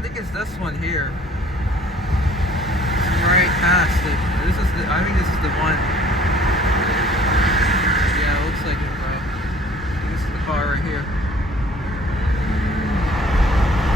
I think it's this one here. It's right past it. I think this is the one.